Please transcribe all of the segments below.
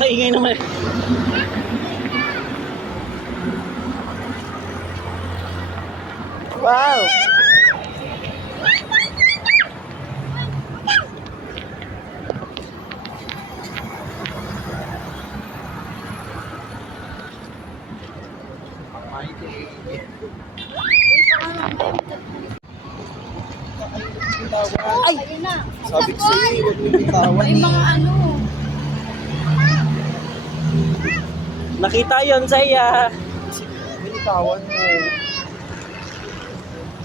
Napakaingay naman. Wow! Ay! Ayun na. Sabi ko sa'yo, huwag mo bitawan May mga ano. Nakita yon Saya. Binitawan mo.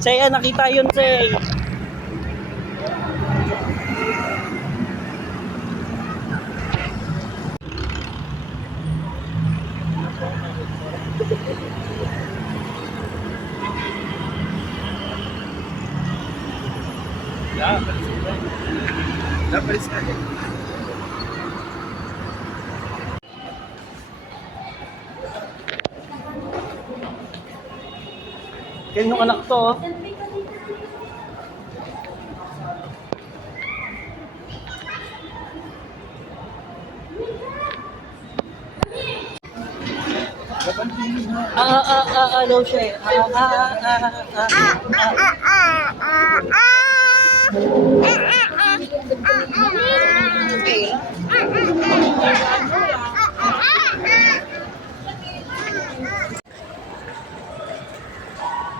Saya, nakita yon Say. Dapat isa. Yan yung anak to. Oh. Daw siya eh.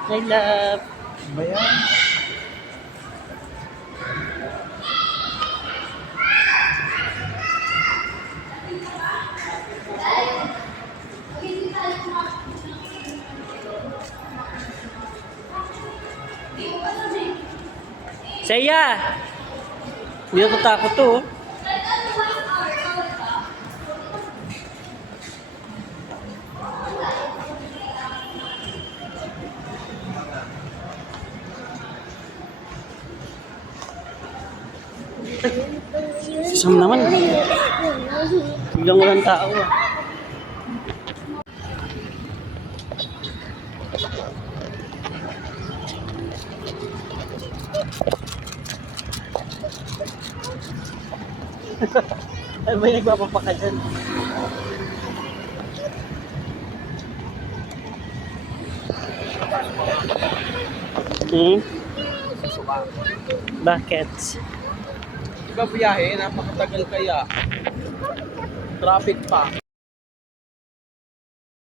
I love. Bayan. Saya! Hindi ako takot to. Oh. Si Sam naman. Biglang walang tao ah. Ay ba yung nagpapapaka dyan? Bakit? Diba biyahe, napakatagal kaya. Traffic pa.